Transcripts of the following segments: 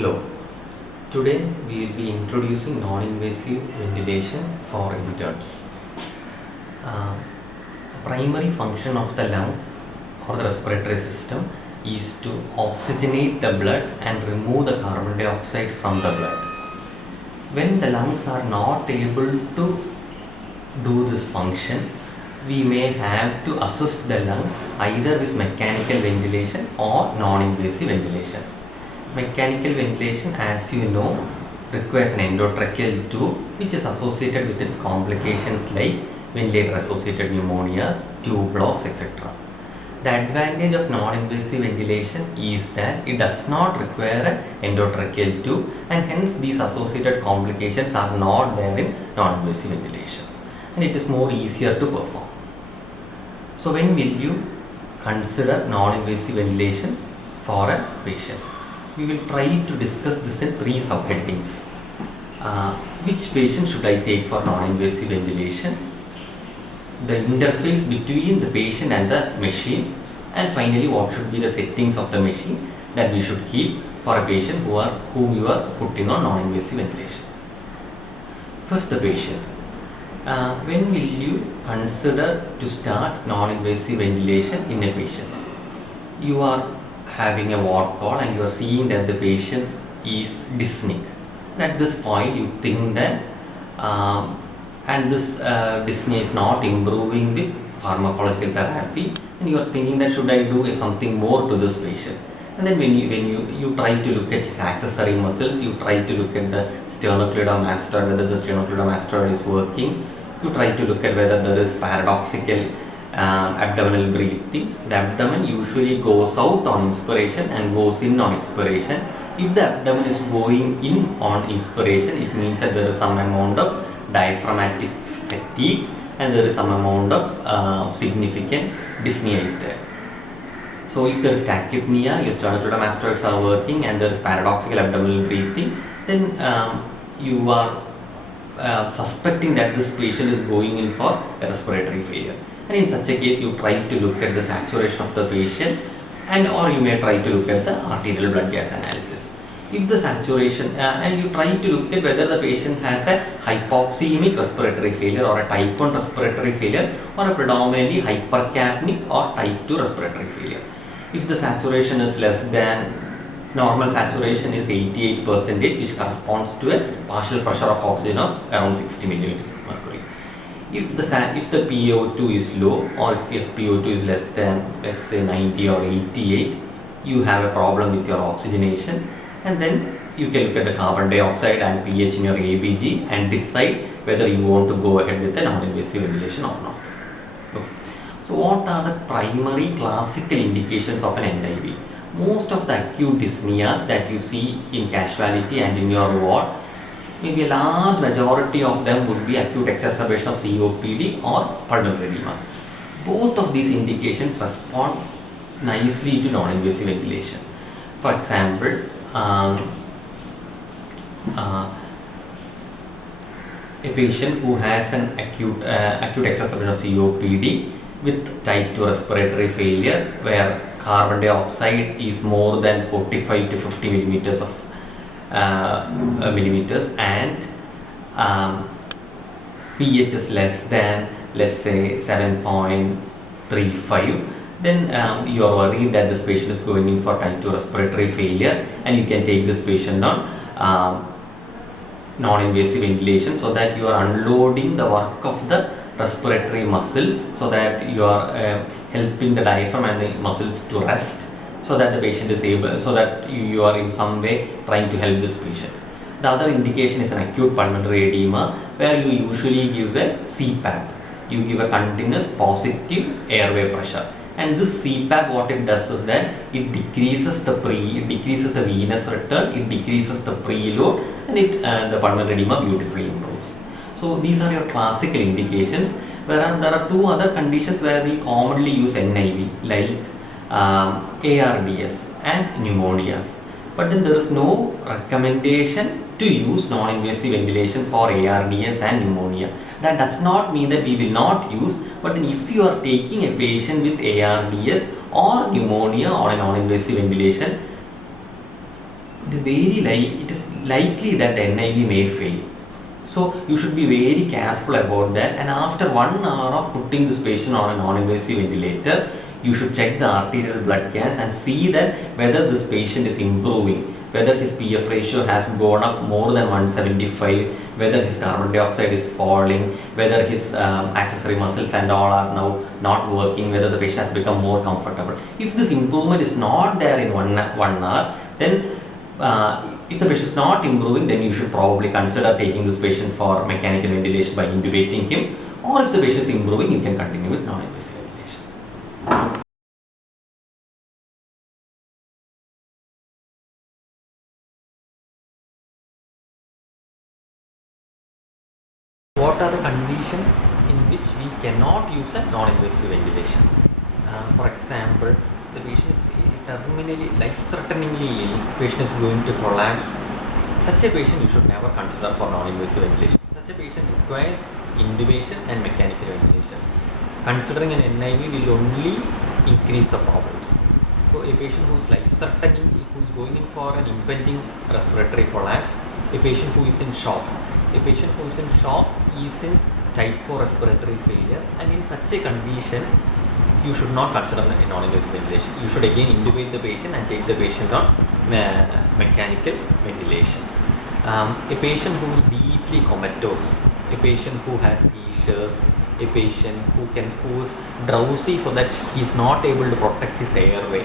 Hello. Today we will be introducing non-invasive ventilation for interns. The primary function of the lung or the respiratory system is to oxygenate the blood and remove the carbon dioxide from the blood. When the lungs are not able to do this function, we may have to assist the lung either with mechanical ventilation or non-invasive ventilation. Mechanical ventilation, as you know, requires an endotracheal tube which is associated with its complications like ventilator associated pneumonias, tube blocks, etc. The advantage of non-invasive ventilation is that it does not require an endotracheal tube, and hence these associated complications are not there in non-invasive ventilation, and it is more easier to perform. So when will you consider non-invasive ventilation for a patient? We will try to discuss this in three subheadings. Which patient should I take for non-invasive ventilation? The interface between the patient and the machine, and finally what should be the settings of the machine that we should keep for a patient whom you are putting on non-invasive ventilation. First, the patient. When will you consider to start non-invasive ventilation in a patient? You are having a ward call and you are seeing that the patient is dyspneic. At this point you think that this dyspnea is not improving with pharmacological therapy, and you are thinking that should I do something more to this patient. And then when you try to look at his accessory muscles, you try to look at the sternocleidomastoid, whether the sternocleidomastoid is working. You try to look at whether there is paradoxical abdominal breathing. The abdomen usually goes out on inspiration and goes in on expiration. If the abdomen is going in on inspiration, it means that there is some amount of diaphragmatic fatigue and there is some amount of significant dyspnea is there. So if there is tachypnea, your sternocleidomastoids are working and there is paradoxical abdominal breathing, then you are suspecting that this patient is going in for a respiratory failure. And in such a case, you try to look at the saturation of the patient, or you may try to look at the arterial blood gas analysis. If the saturation, and you try to look at whether the patient has a hypoxemic respiratory failure or a type 1 respiratory failure or a predominantly hypercapnic or type 2 respiratory failure. If the saturation is less than normal, saturation is 88%, which corresponds to a partial pressure of oxygen of around 60 millimeters of mercury. If the PaO2 is low, or if your PaO2 is less than, let's say, 90 or 88, you have a problem with your oxygenation, and then you can look at the carbon dioxide and pH in your ABG and decide whether you want to go ahead with the non-invasive ventilation or not. Okay. So what are the primary classical indications of an NIV? Most of the acute dyspneas that you see in casualty and in your ward, maybe a large majority of them would be acute exacerbation of COPD or pulmonary edemas. Both of these indications respond nicely to non-invasive ventilation. For example, a patient who has an acute exacerbation of COPD with type 2 respiratory failure, where carbon dioxide is more than 45 to 50 millimeters of and pH is less than, let's say, 7.35, then you are worried that this patient is going in for type 2 respiratory failure, and you can take this patient on non-invasive ventilation, so that you are unloading the work of the respiratory muscles, so that you are helping the diaphragm and the muscles to rest, so that the patient is able, so that you are in some way trying to help this patient. The other indication is an acute pulmonary edema, where you usually give a CPAP. You give a continuous positive airway pressure, and this CPAP, what it does is that it decreases the venous return, it decreases the preload, and the pulmonary edema beautifully improves. So these are your classical indications. Whereas there are two other conditions where we commonly use NIV, like ARDS and pneumonias. But then there is no recommendation to use non-invasive ventilation for ARDS and pneumonia. That does not mean that we will not use, but then if you are taking a patient with ARDS or pneumonia on a non-invasive ventilation, it is likely that the NIV may fail. So you should be very careful about that, and after 1 hour of putting this patient on a non-invasive ventilator, you should check the arterial blood gas and see that whether this patient is improving, whether his PF ratio has gone up more than 175, whether his carbon dioxide is falling, whether his accessory muscles and all are now not working, whether the patient has become more comfortable. If this improvement is not there in 1 hour, then if the patient is not improving, then you should probably consider taking this patient for mechanical ventilation by intubating him, or if the patient is improving, you can continue with non-invasive ventilation. What are the conditions in which we cannot use a non-invasive ventilation? For example, the patient is very terminally, life-threateningly ill, the patient is going to collapse. Such a patient you should never consider for non-invasive ventilation. Such a patient requires intubation and mechanical ventilation. Considering an NIV will only increase the problems. So a patient who is life-threatening, who is going in for an impending respiratory collapse, a patient who is in shock. A patient who is in shock is in type 4 respiratory failure, and in such a condition, you should not consider a non-invasive ventilation. You should again intubate the patient and take the patient on mechanical ventilation. A patient who is deeply comatose, a patient who has seizures, a patient who is drowsy so that he is not able to protect his airway,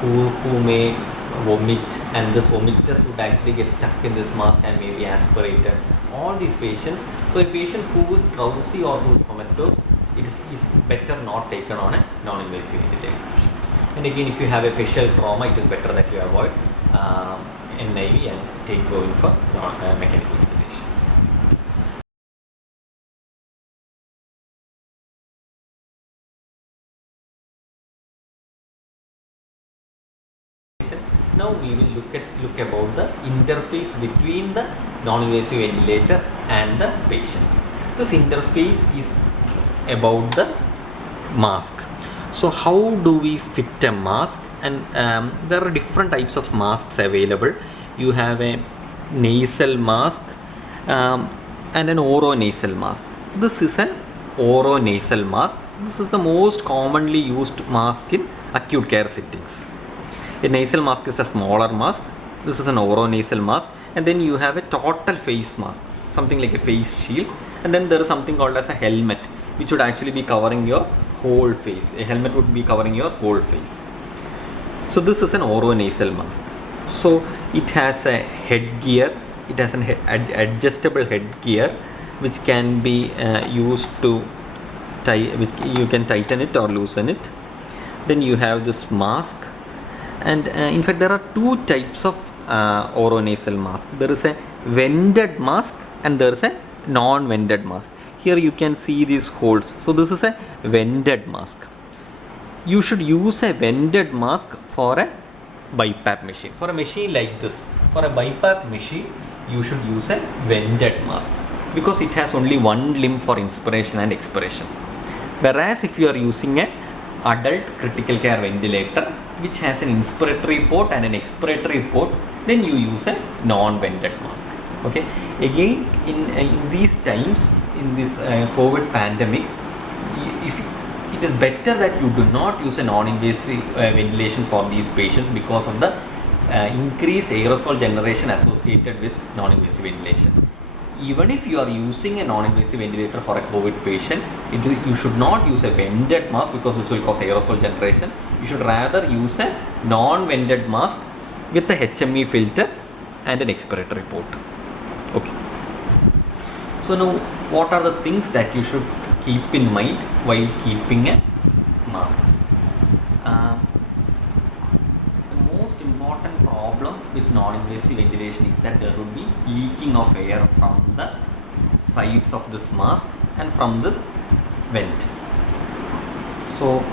who may vomit, and this vomitus would actually get stuck in this mask and may be aspirated. All these patients, so a patient who is drowsy or who is comatose, it is better not taken on a non-invasive ventilation. And again, if you have a facial trauma, it is better that you avoid NIV and take going for mechanical ventilation. Now we will look about the interface between the non-invasive ventilator and the patient. This interface is about the mask. So how do we fit a mask? And there are different types of masks available. You have a nasal mask and an oronasal mask. This is an oronasal mask. This is the most commonly used mask in acute care settings. A nasal mask is a smaller mask. This is an oronasal mask. And then you have a total face mask, something like a face shield. And then there is something called as a helmet, which would actually be covering your whole face. A helmet would be covering your whole face. So this is an oronasal mask. So it has a headgear. It has an adjustable headgear, which can be used to which you can tighten it or loosen it. Then you have this mask. And in fact, there are two types of oronasal mask. There is a vented mask and there is a non-vented mask. Here you can see these holes. So this is a vented mask. You should use a vented mask for a BiPAP machine. For a machine like this, for a BiPAP machine, you should use a vented mask because it has only one limb for inspiration and expiration. Whereas if you are using an adult critical care ventilator which has an inspiratory port and an expiratory port, then you use a non-vented mask. Okay. Again, in these times, in this COVID pandemic, if it is better that you do not use a non-invasive ventilation for these patients because of the increased aerosol generation associated with non-invasive ventilation. Even if you are using a non-invasive ventilator for a COVID patient, you should not use a vented mask because this will cause aerosol generation. You should rather use a non-vented mask with a HME filter and an expiratory port. Okay. So now, what are the things that you should keep in mind while keeping a mask? The most important problem with non-invasive ventilation is that there would be leaking of air from the sides of this mask and from this vent. So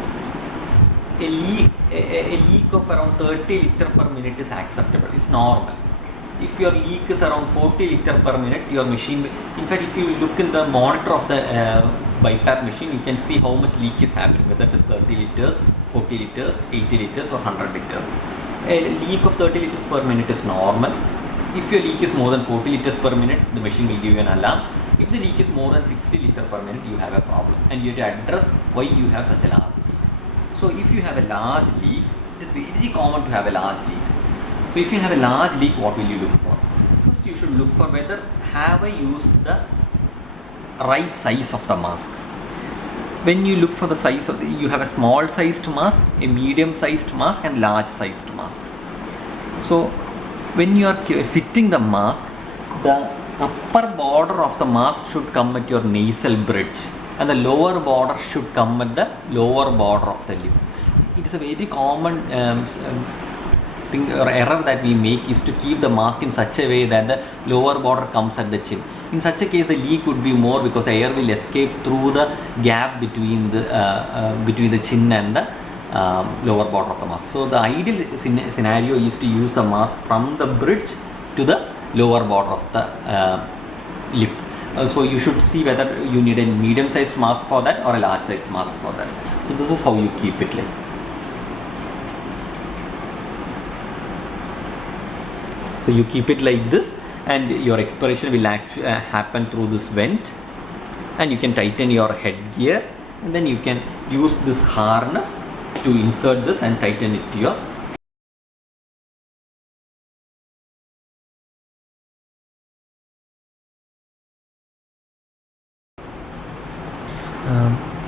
a leak of around 30 liter per minute is acceptable, it's normal. If your leak is around 40 liter per minute, your machine, in fact, if you look in the monitor of the BiPAP machine, you can see how much leak is happening, whether it is 30 liters, 40 liters, 80 liters or 100 liters. A leak of 30 liters per minute is normal. If your leak is more than 40 liters per minute, the machine will give you an alarm. If the leak is more than 60 liters per minute, you have a problem, and you have to address why you have such a large leak. So if you have a large leak, it is very common to have a large leak. So if you have a large leak, what will you look for? First, you should look for whether have I used the right size of the mask. When you look for the size of you have a small sized mask, a medium sized mask, and large sized mask. So when you are fitting the mask, the upper border of the mask should come at your nasal bridge, and the lower border should come at the lower border of the lip. It is a very common thing or error that we make is to keep the mask in such a way that the lower border comes at the chin. In such a case, the leak would be more because the air will escape through the gap between the chin and the lower border of the mask. So the ideal scenario is to use the mask from the bridge to the lower border of the lip. So you should see whether you need a medium sized mask for that or a large sized mask for that. So this is how you keep it like. So you keep it like this, and your expiration will actually happen through this vent, and you can tighten your headgear, and then you can use this harness to insert this and tighten it to your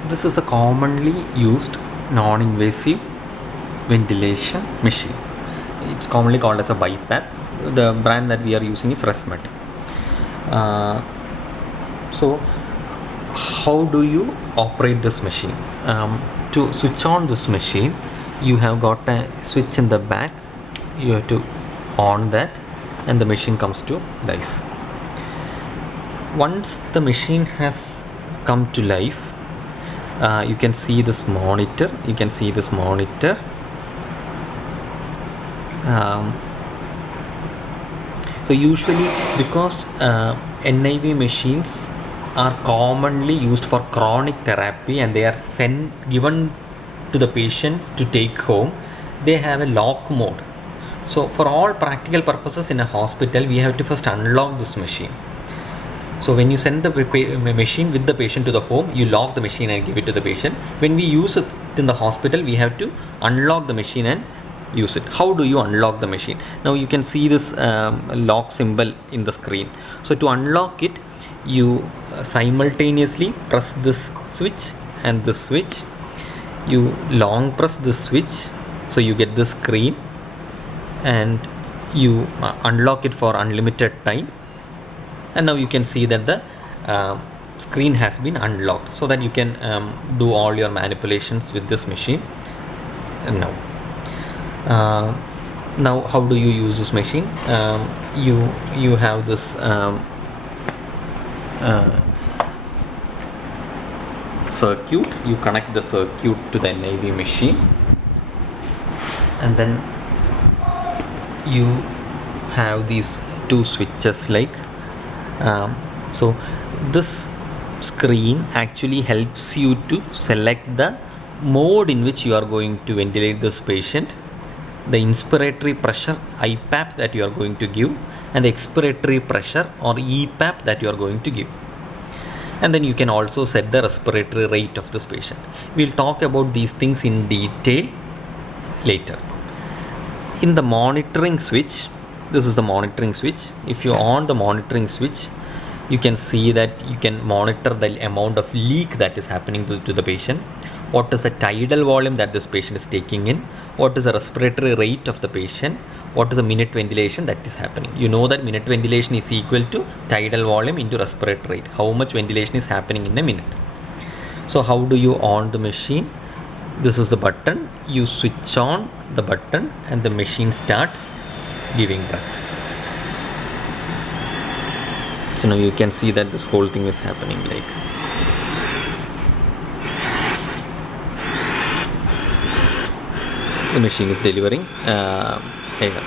this is a commonly used non-invasive ventilation machine. It's commonly called as a BiPAP. The brand that we are using is Resmet. So how do you operate this machine? To switch on this machine, you have got a switch in the back. You have to on that, and the machine comes to life. Once the machine has come to life, you can see this monitor. So usually, because NIV machines are commonly used for chronic therapy and they are given to the patient to take home, they have a lock mode. So for all practical purposes in a hospital, we have to first unlock this machine. So when you send the machine with the patient to the home, you lock the machine and give it to the patient. When we use it in the hospital, we have to unlock the machine and use it. How do you unlock the machine? Now you can see this lock symbol in the screen. So to unlock it, you simultaneously press this switch and this switch. You long press this switch, so you get this screen, and you unlock it for unlimited time. And now you can see that the screen has been unlocked, so that you can do all your manipulations with this machine. And now how do you use this machine? You have this circuit. You connect the circuit to the NIV machine, and then you have these two switches so this screen actually helps you to select the mode in which you are going to ventilate this patient, the inspiratory pressure IPAP that you are going to give, and the expiratory pressure or EPAP that you are going to give. And then you can also set the respiratory rate of this patient. We'll talk about these things in detail later. In the monitoring switch, this is the monitoring switch. If you on the monitoring switch, you can see that you can monitor the amount of leak that is happening to the patient. What is the tidal volume that this patient is taking in? What is the respiratory rate of the patient? What is the minute ventilation that is happening? You know that minute ventilation is equal to tidal volume into respiratory rate. How much ventilation is happening in a minute? So how do you on the machine? This is the button. You switch on the button and the machine starts giving breath. So now you can see that this whole thing is happening the machine is delivering air.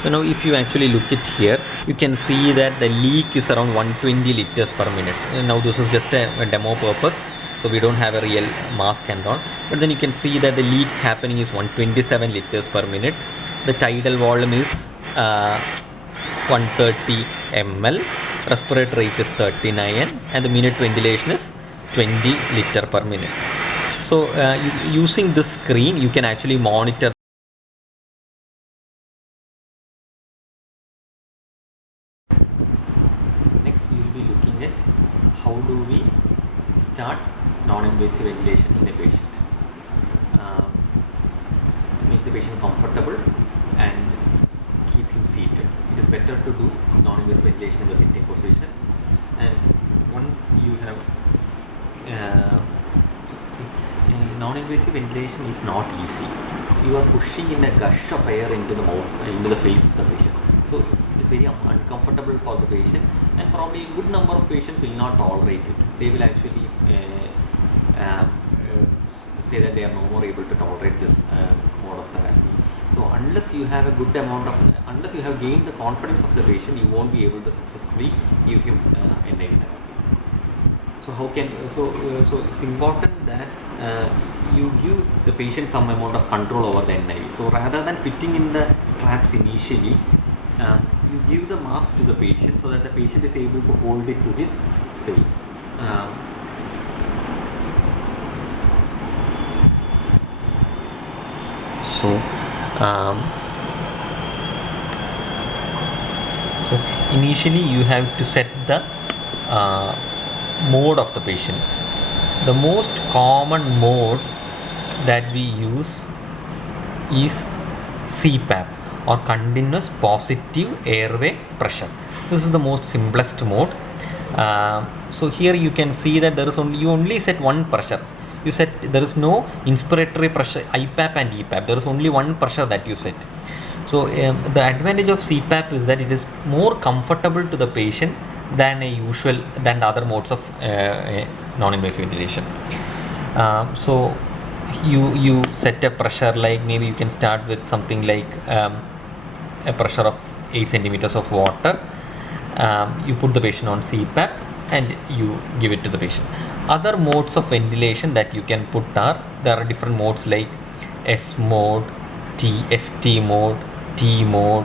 So now if you actually look at here, you can see that the leak is around 120 liters per minute. Now this is just a demo purpose, so we don't have a real mask and all, but then you can see that the leak happening is 127 liters per minute. the tidal volume is 130 ml, respiratory rate is 39, and the minute ventilation is 20 liter per minute. So using this screen, you can actually monitor. So next we will be looking at how do we start non-invasive ventilation in a patient. Make the patient comfortable and keep him seated. It is better to do non-invasive ventilation in the sitting position. And once you have non-invasive ventilation is not easy. You are pushing in a gush of air into the mouth, into the face of the patient. So it is very uncomfortable for the patient, and probably a good number of patients will not tolerate it. They will actually say that they are no more able to tolerate this mode of therapy. So unless you have a good amount of, unless you have gained the confidence of the patient, you won't be able to successfully give him NIV therapy. So how can so it's important that you give the patient some amount of control over the NIV. So rather than fitting in the straps initially, you give the mask to the patient so that the patient is able to hold it to his face. So initially you have to set the mode of the patient. The most common mode that we use is CPAP, or continuous positive airway pressure. This is the most simplest mode. So here you can see that there is you only set one pressure. You set, there is no inspiratory pressure, IPAP and EPAP. There is only one pressure that you set. So the advantage of CPAP is that it is more comfortable to the patient than the other modes of non-invasive ventilation. So you set a pressure, like maybe you can start with something like a pressure of 8 centimeters of water. You put the patient on CPAP and you give it to the patient. Other modes of ventilation that you can put there are different modes like S mode, ST mode, T mode,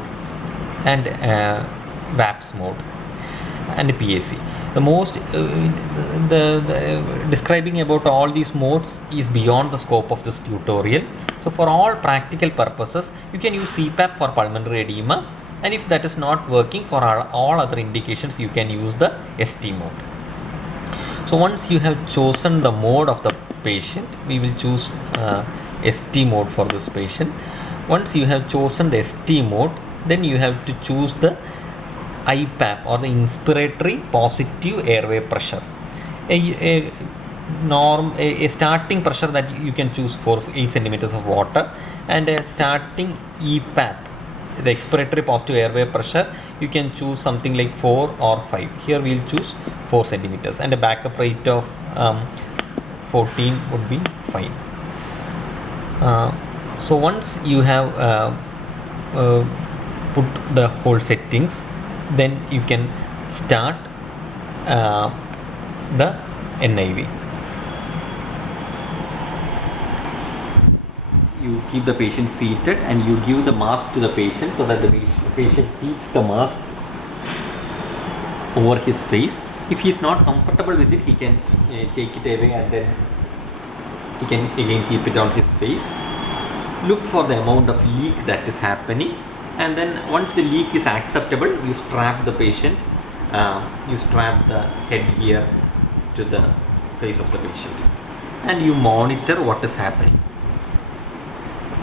and VAPS mode, and PAC. The most the describing about all these modes is beyond the scope of this tutorial. So for all practical purposes, you can use CPAP for pulmonary edema, and if that is not working for all other indications, you can use the ST mode. So once you have chosen the mode of the patient, we will choose ST mode for this patient. Once you have chosen the ST mode, then you have to choose the IPAP, or the inspiratory positive airway pressure. A starting pressure that you can choose for 8 centimeters of water, and a starting EPAP, the expiratory positive airway pressure, you can choose something like 4 or 5. Here we will choose 4 centimeters, and a backup rate of 14 would be fine. So once you have put the whole settings, then you can start the NIV. You keep the patient seated and you give the mask to the patient so that the patient keeps the mask over his face. If he is not comfortable with it, he can take it away, and then he can again keep it on his face. Look for the amount of leak that is happening, and then once the leak is acceptable, you strap the patient, you strap the headgear to the face of the patient, and you monitor what is happening.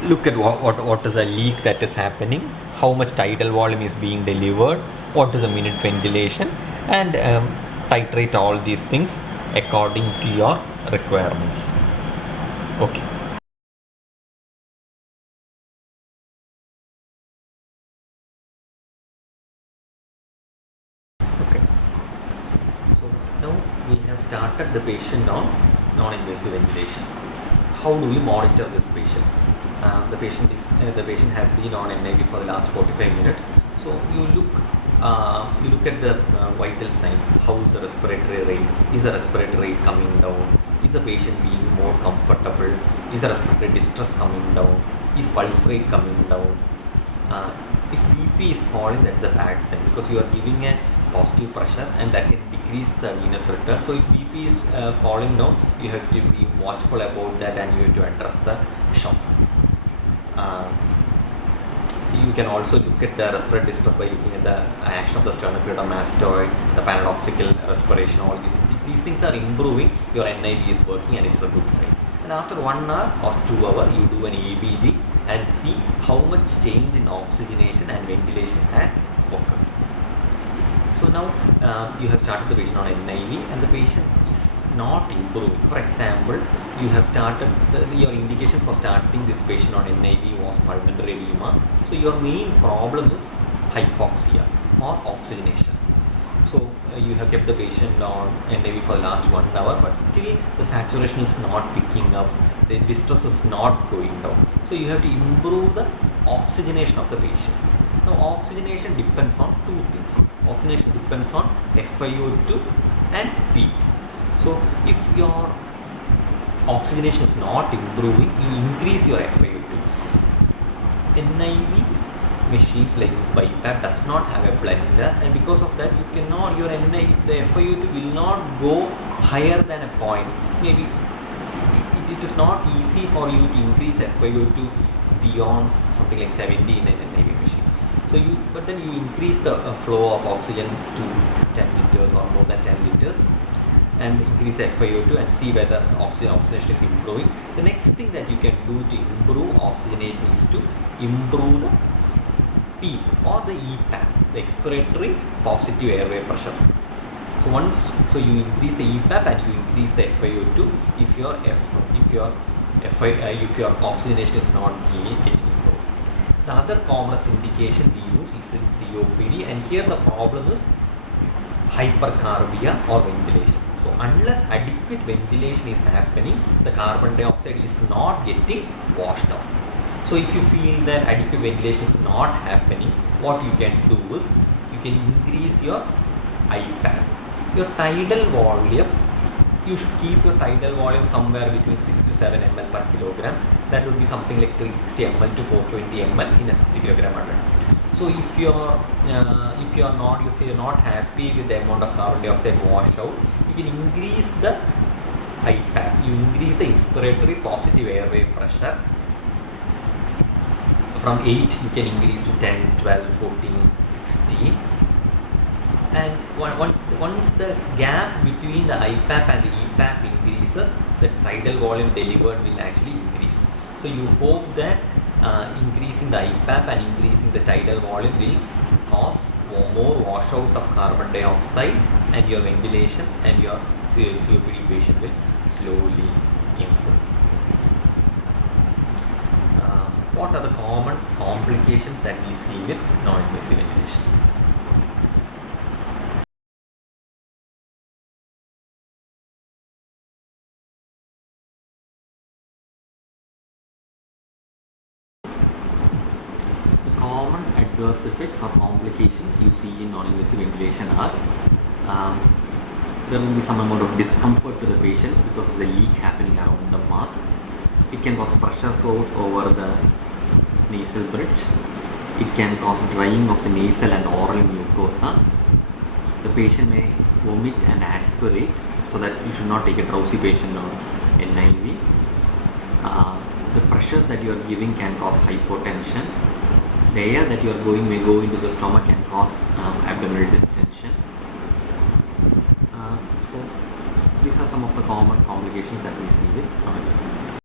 Look at what is the leak that is happening, how much tidal volume is being delivered, what is the minute ventilation, and titrate all these things according to your requirements. Okay. So now we have started the patient on non-invasive ventilation. How do we monitor this patient? The patient has been on NIV for the last 45 minutes. So you look at the vital signs. How is the respiratory rate? Is the respiratory rate coming down? Is the patient being more comfortable? Is the respiratory distress coming down? Is pulse rate coming down? if BP is falling, that is a bad sign because you are giving a positive pressure and that can decrease the venous return. So if BP is falling down, you have to be watchful about that and you have to address the shock. You can also look at the respiratory distress by looking at the action of the sternocleidomastoid, the paradoxical respiration, all these. If these things are improving, your NIV is working and it is a good sign. And after 1 hour or 2 hours, you do an ABG and see how much change in oxygenation and ventilation has occurred. So now you have started the patient on NIV and the patient is not improving. For example, you have started, your indication for starting this patient on NIV was pulmonary edema. So your main problem is hypoxia or oxygenation. So you have kept the patient on NIV for the last 1 hour, but still the saturation is not picking up, the distress is not going down. So you have to improve the oxygenation of the patient. Now oxygenation depends on two things. Oxygenation depends on FiO2 and PEEP. So if your oxygenation is not improving, you increase your FiO2. NIV machines like this BiPAP does not have a blender, and because of that you cannot, your the FiO2 will not go higher than a point. Maybe it is not easy for you to increase FiO2 beyond something like 70 in an NIV machine. So but then you increase the flow of oxygen to 10 liters or more than 10 liters and increase FiO2 and see whether oxygenation is improving. The next thing that you can do to improve oxygenation is to improve the PEEP or the EPAP, the expiratory positive airway pressure. So you increase the EPAP and you increase the FiO2 if your oxygenation is not getting improved. The other commonest indication we use is in COPD, and here the problem is hypercarbia or ventilation. So unless adequate ventilation is happening, the carbon dioxide is not getting washed off. So if you feel that adequate ventilation is not happening, what you can do is you can increase your IPAP. Your tidal volume, you should keep your tidal volume somewhere between 6 to 7 ml per kilogram. That would be something like 360 ml to 420 ml in a 60 kilogram adult. So if you're not happy with the amount of carbon dioxide washout, you can increase the IPAP. You increase the inspiratory positive airway pressure. From 8 you can increase to 10, 12, 14, 16. And once the gap between the IPAP and the EPAP increases, the tidal volume delivered will actually increase. So you hope that increasing the IPAP and increasing the tidal volume will cause more washout of carbon dioxide, and your ventilation and your COPD patient will slowly improve. What are the common complications that we see with non-invasive ventilation? Common adverse effects or complications you see in non-invasive ventilation are there will be some amount of discomfort to the patient because of the leak happening around the mask. It can cause pressure sores over the nasal bridge. It can cause drying of the nasal and oral mucosa. The patient may vomit and aspirate, so that you should not take a drowsy patient on NIV. The pressures that you are giving can cause hypotension. The air that you are going may go into the stomach and cause abdominal distension. So these are some of the common complications that we see with non-invasive.